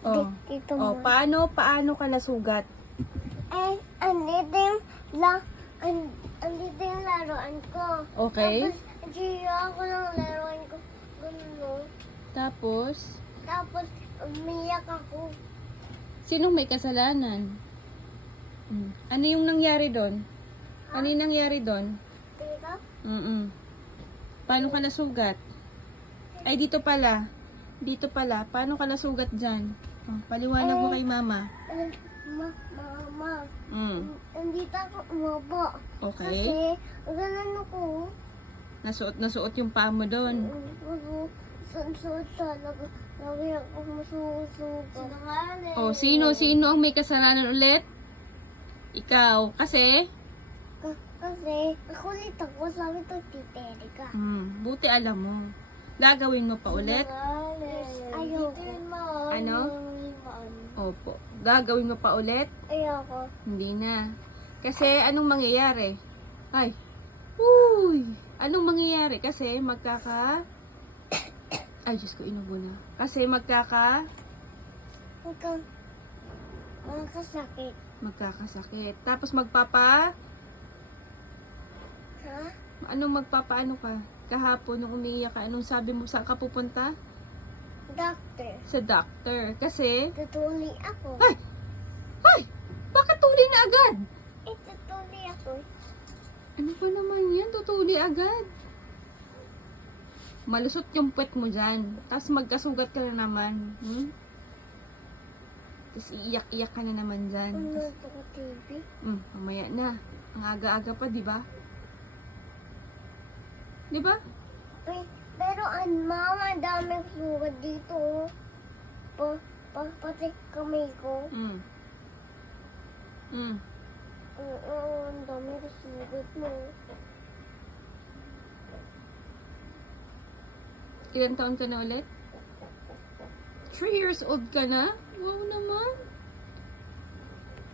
Oh. Dito Oh, mo. paano ka nasugat? Andito yung laruan ko. Okay. Tapos, ako ng laruan ko. Ganun. Tapos, Tapos, umiyak ako. sinong may kasalanan? Ano yung nangyari doon? Ano yung nangyari doon? Dito? Paano ka nasugat? Ay, dito pala. Dito pala. Paano ka nasugat dyan? Oh, paliwanag mo kay mama. Mama. Andito ako umabo. Okay. Kasi, ganun ako. Nasuot yung paa mo doon. Suot talaga. Lagi ako masusugat. Sinangalan. Oh, sino ang may kasalanan ulit? Ikaw. Kasi? Kasi, nakulit ako. Sabi to, Tita Erika. Buti alam mo. Gagawin mo pa ulit? Yes, ayoko. Ano? Opo. Gagawin mo pa ulit? Ayoko. Hindi na. Kasi anong mangyayari? Ay. Uy. Anong mangyayari? Kasi Ay, Diyos ko, inubo na. Kasi Magkasakit. magkakasakit. Tapos Ha? magpapaano ka? Kahapon nung umiiyak ka, anong sabi mo, saan ka pupunta? Doctor. Sa doctor. Kasi, Tutuli ako. ay! Ay! Bakit tuli na agad? Tutuli ako. Ano pa naman yan? Tutuli agad. Malusot yung puwet mo dyan. Tapos magkasugat ka na naman. Tapos iiyak-iyak ka na naman dyan. Ano ito ko TV? Mamaya na. Ang aga-aga pa, di ba? Di ba? Pero mama, dami sugat dito. Pati kamay ko. Oo, ang dami sugat mo. Ilan taon ka na ulit? 3 years old ka na? Wow naman.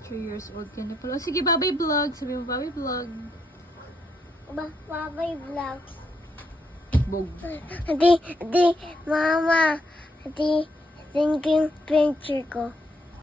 3 years old ka na pala. Sige, bye-bye vlog. Sabi mo, bye-bye vlog. Babay vlogs. Bog. Mama. Thank you yung picture ko.